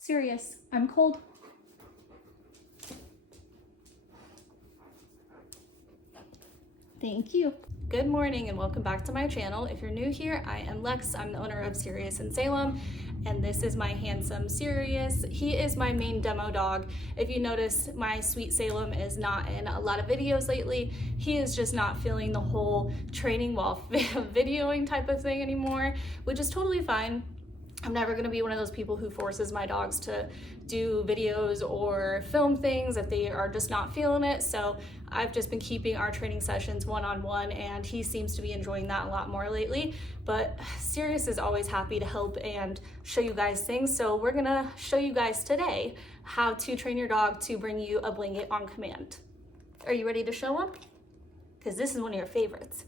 Sirius, I'm cold. Thank you. Good morning and welcome back to my channel. If you're new here, I am Lex. I'm the owner of Sirius in Salem, and this is my handsome Sirius. He is my main demo dog. If you notice, my sweet Salem is not in a lot of videos lately. He is just not feeling the whole training while videoing type of thing anymore, which is totally fine. I'm never going to be one of those people who forces my dogs to do videos or film things if they are just not feeling it. So I've just been keeping our training sessions one-on-one, and he seems to be enjoying that a lot more lately. But Sirius is always happy to help and show you guys things. So we're going to show you guys today how to train your dog to bring you a blanket on command. Are you ready to show them? Because this is one of your favorites.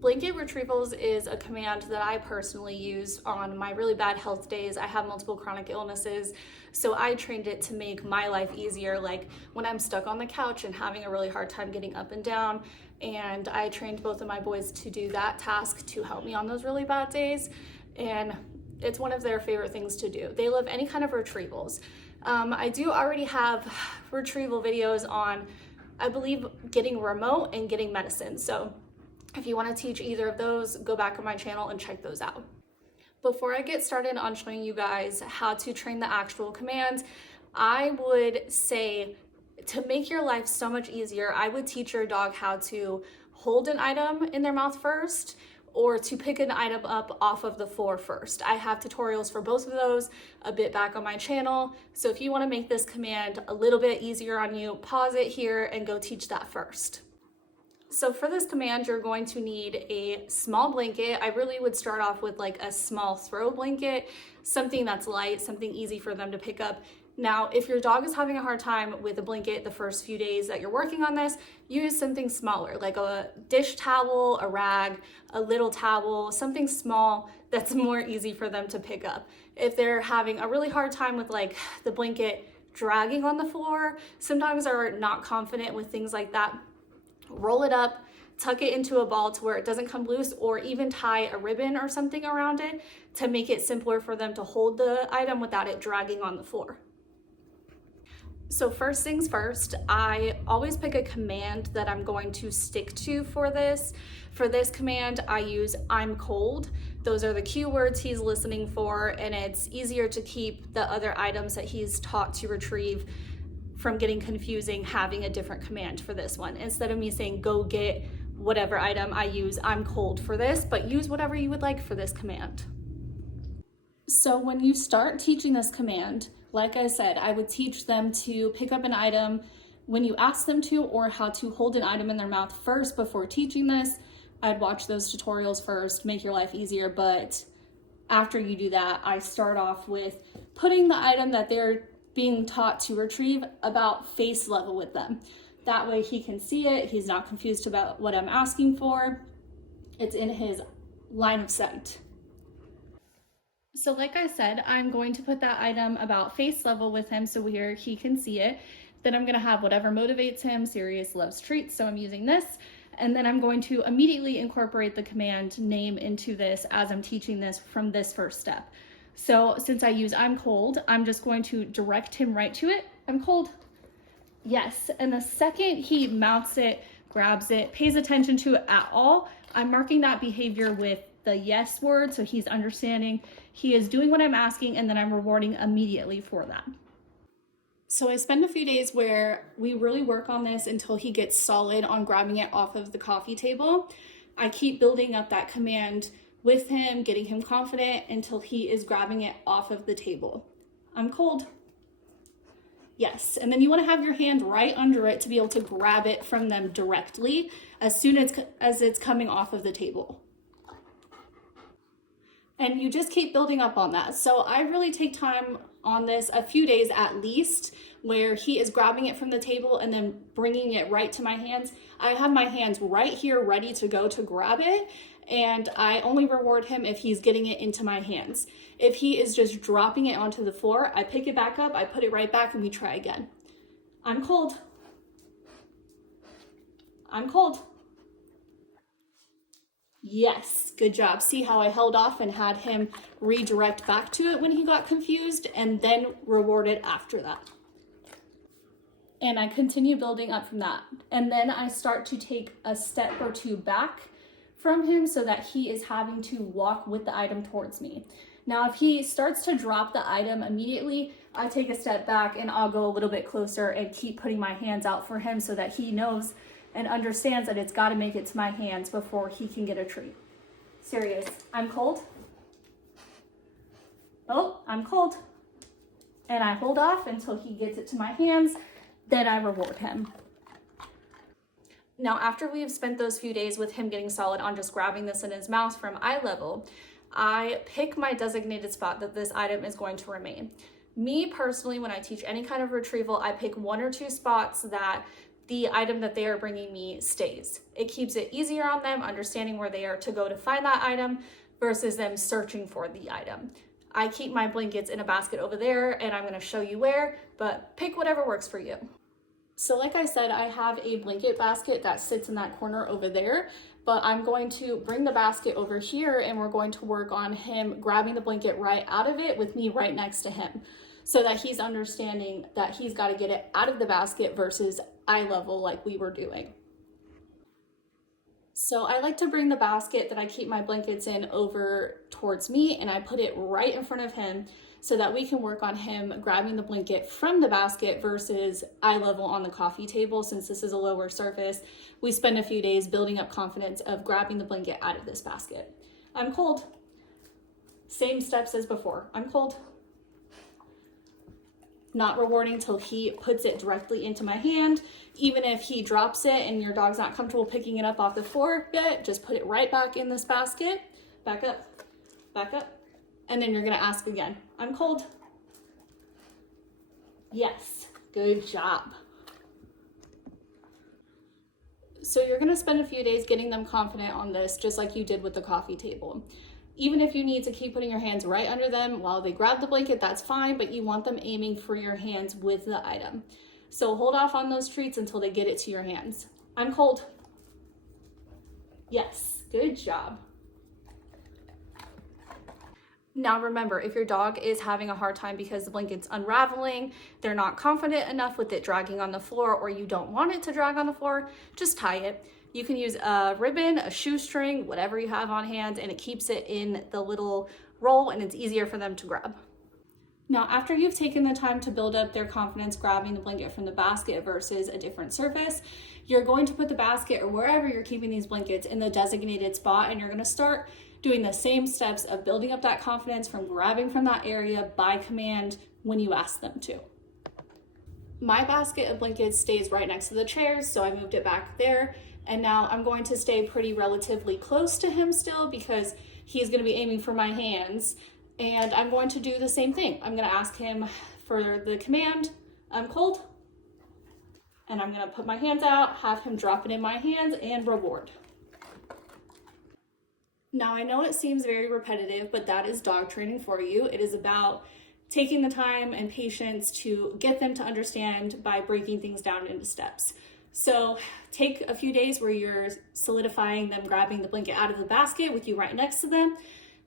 Blanket retrievals is a command that I personally use on my really bad health days. I have multiple chronic illnesses, so I trained it to make my life easier, like when I'm stuck on the couch and having a really hard time getting up and down. And I trained both of my boys to do that task to help me on those really bad days. And it's one of their favorite things to do. They love any kind of retrievals. I do already have retrieval videos on, I believe, getting remote and getting medicine. So if you want to teach either of those, go back on my channel and check those out. Before I get started on showing you guys how to train the actual commands, I would say to make your life so much easier, I would teach your dog how to hold an item in their mouth first, or to pick an item up off of the floor first. I have tutorials for both of those a bit back on my channel. So if you want to make this command a little bit easier on you, pause it here and go teach that first. So for this command, you're going to need a small blanket. I really would start off with like a small throw blanket, something that's light, something easy for them to pick up. Now, if your dog is having a hard time with a blanket the first few days that you're working on this, use something smaller, like a dish towel, a rag, a little towel, something small that's more easy for them to pick up. If they're having a really hard time with like the blanket dragging on the floor, some dogs are not confident with things like that. Roll it up, tuck it into a ball to where it doesn't come loose, or even tie a ribbon or something around it to make it simpler for them to hold the item without it dragging on the floor. So first things first, I always pick a command that I'm going to stick to for this. For this command, I use I'm cold. Those are the cue words he's listening for, and it's easier to keep the other items that he's taught to retrieve from getting confusing having a different command for this one. Instead of me saying go get whatever item, I use I'm cold for this, but use whatever you would like for this command. So when you start teaching this command, like I said, I would teach them to pick up an item when you ask them to, or how to hold an item in their mouth first before teaching this. I'd watch those tutorials first, make your life easier, but after you do that, I start off with putting the item that they're being taught to retrieve about face level with them. That way he can see it, he's not confused about what I'm asking for, it's in his line of sight. So like I said, I'm going to put that item about face level with him so where he can see it. Then I'm going to have whatever motivates him. Sirius loves treats, so I'm using this. And then I'm going to immediately incorporate the command name into this as I'm teaching this from this first step. So since I use I'm cold, I'm just going to direct him right to it. I'm cold. Yes. And the second he mouths it, grabs it, pays attention to it at all, I'm marking that behavior with the yes word, so he's understanding he is doing what I'm asking, and then I'm rewarding immediately for that. So I spend a few days where we really work on this until he gets solid on grabbing it off of the coffee table. I keep building up that command with him, getting him confident until he is grabbing it off of the table. I'm cold. Yes, and then you want to have your hand right under it to be able to grab it from them directly as soon as it's coming off of the table. And you just keep building up on that. So I really take time on this, a few days at least, where he is grabbing it from the table and then bringing it right to my hands. I have my hands right here ready to go to grab it, and I only reward him if he's getting it into my hands. If he is just dropping it onto the floor, I pick it back up, I put it right back, and we try again. I'm cold. I'm cold. Yes, good job. See how I held off and had him redirect back to it when he got confused and then rewarded after that. And I continue building up from that. And then I start to take a step or two back from him so that he is having to walk with the item towards me. Now, if he starts to drop the item immediately, I take a step back and I'll go a little bit closer and keep putting my hands out for him so that he knows and understands that it's got to make it to my hands before he can get a treat. Serious. I'm cold. Oh, I'm cold. And I hold off until he gets it to my hands. Then I reward him. Now, after we have spent those few days with him getting solid on just grabbing this in his mouth from eye level, I pick my designated spot that this item is going to remain. Me personally, when I teach any kind of retrieval, I pick 1 or 2 spots that the item that they are bringing me stays. It keeps it easier on them understanding where they are to go to find that item versus them searching for the item. I keep my blankets in a basket over there and I'm going to show you where, but pick whatever works for you. So like I said, I have a blanket basket that sits in that corner over there, but I'm going to bring the basket over here and we're going to work on him grabbing the blanket right out of it with me right next to him so that he's understanding that he's got to get it out of the basket versus eye level like we were doing. So I like to bring the basket that I keep my blankets in over towards me and I put it right in front of him so that we can work on him grabbing the blanket from the basket versus eye level on the coffee table. Since this is a lower surface, we spend a few days building up confidence of grabbing the blanket out of this basket. I'm cold. Same steps as before. I'm cold. Not rewarding till he puts it directly into my hand. Even if he drops it and your dog's not comfortable picking it up off the floor yet, just put it right back in this basket. Back up, back up. And then you're gonna ask again, I'm cold. Yes, good job. So you're gonna spend a few days getting them confident on this, just like you did with the coffee table. Even if you need to keep putting your hands right under them while they grab the blanket, that's fine, but you want them aiming for your hands with the item. So hold off on those treats until they get it to your hands. I'm cold. Yes, good job. Now remember, if your dog is having a hard time because the blanket's unraveling, they're not confident enough with it dragging on the floor, or you don't want it to drag on the floor, just tie it. You can use a ribbon, a shoestring, whatever you have on hand, and it keeps it in the little roll and it's easier for them to grab. Now, after you've taken the time to build up their confidence grabbing the blanket from the basket versus a different surface, you're going to put the basket or wherever you're keeping these blankets in the designated spot, and you're going to start doing the same steps of building up that confidence from grabbing from that area by command when you ask them to. My basket of blankets stays right next to the chairs, so I moved it back there. And now I'm going to stay pretty relatively close to him still because he's going to be aiming for my hands. And I'm going to do the same thing. I'm going to ask him for the command, I'm cold. And I'm going to put my hands out, have him drop it in my hands, and reward. Now, I know it seems very repetitive, but that is dog training for you. It is about taking the time and patience to get them to understand by breaking things down into steps. So take a few days where you're solidifying them grabbing the blanket out of the basket with you right next to them,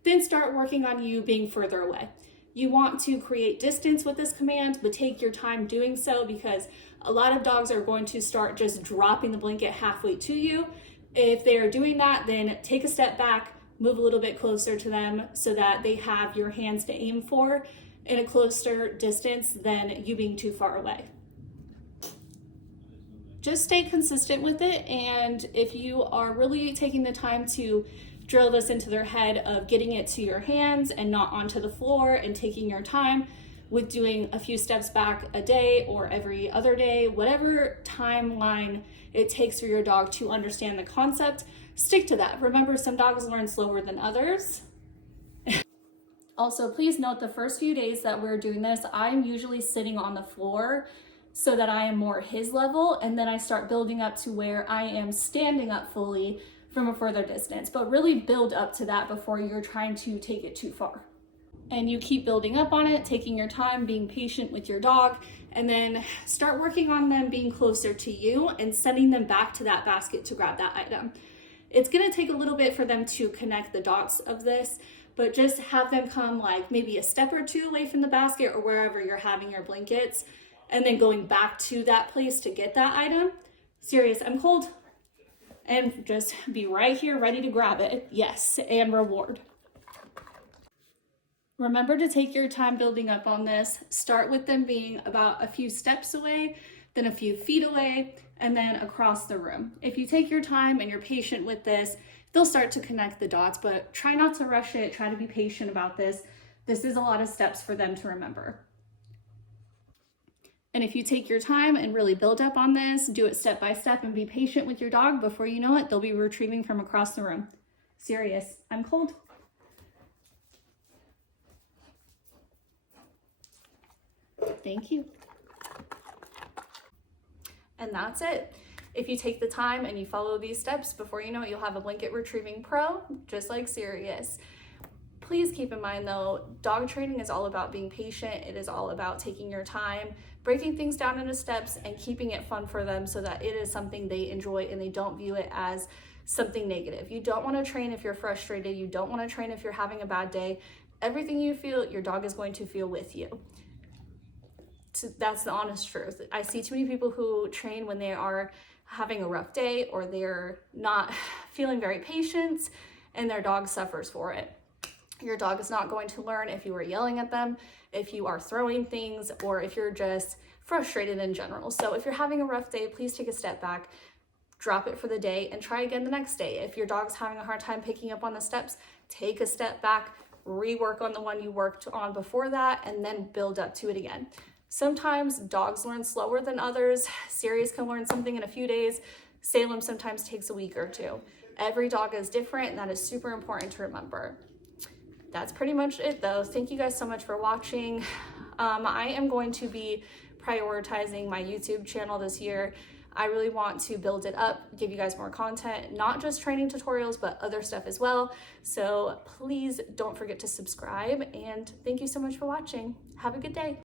then start working on you being further away. You want to create distance with this command, but take your time doing so because a lot of dogs are going to start just dropping the blanket halfway to you. If they are doing that, then take a step back, move a little bit closer to them so that they have your hands to aim for in a closer distance than you being too far away. Just stay consistent with it, and if you are really taking the time to drill this into their head of getting it to your hands and not onto the floor and taking your time with doing a few steps back a day or every other day, whatever timeline it takes for your dog to understand the concept, stick to that. Remember, some dogs learn slower than others. Also, please note the first few days that we're doing this, I'm usually sitting on the floor so that I am more his level, and then I start building up to where I am standing up fully from a further distance. But really build up to that before you're trying to take it too far. And you keep building up on it, taking your time, being patient with your dog, and then start working on them being closer to you and sending them back to that basket to grab that item. It's gonna take a little bit for them to connect the dots of this, but just have them come like maybe a step or two away from the basket or wherever you're having your blankets, and then going back to that place to get that item. Sirius, I'm cold. And just be right here ready to grab it. Yes, and reward. Remember to take your time building up on this. Start with them being about a few steps away, then a few feet away, and then across the room. If you take your time and you're patient with this, they'll start to connect the dots, but try not to rush it. Try to be patient about this. This is a lot of steps for them to remember. And if you take your time and really build up on this, do it step by step and be patient with your dog, before you know it, they'll be retrieving from across the room. Sirius, I'm cold. Thank you. And that's it. If you take the time and you follow these steps, before you know it, you'll have a blanket retrieving pro, just like Sirius. Please keep in mind though, dog training is all about being patient. It is all about taking your time, breaking things down into steps, and keeping it fun for them so that it is something they enjoy and they don't view it as something negative. You don't want to train if you're frustrated. You don't want to train if you're having a bad day. Everything you feel, your dog is going to feel with you. That's the honest truth. I see too many people who train when they are having a rough day or they're not feeling very patient, and their dog suffers for it. Your dog is not going to learn if you are yelling at them, if you are throwing things, or if you're just frustrated in general. So if you're having a rough day, please take a step back, drop it for the day, and try again the next day. If your dog's having a hard time picking up on the steps, take a step back, rework on the one you worked on before that, and then build up to it again. Sometimes dogs learn slower than others. Sirius can learn something in a few days. Salem sometimes takes a week or two. Every dog is different, and that is super important to remember. That's pretty much it though. Thank you guys so much for watching. I am going to be prioritizing my YouTube channel this year. I really want to build it up, give you guys more content, not just training tutorials, but other stuff as well. So please don't forget to subscribe, and thank you so much for watching. Have a good day.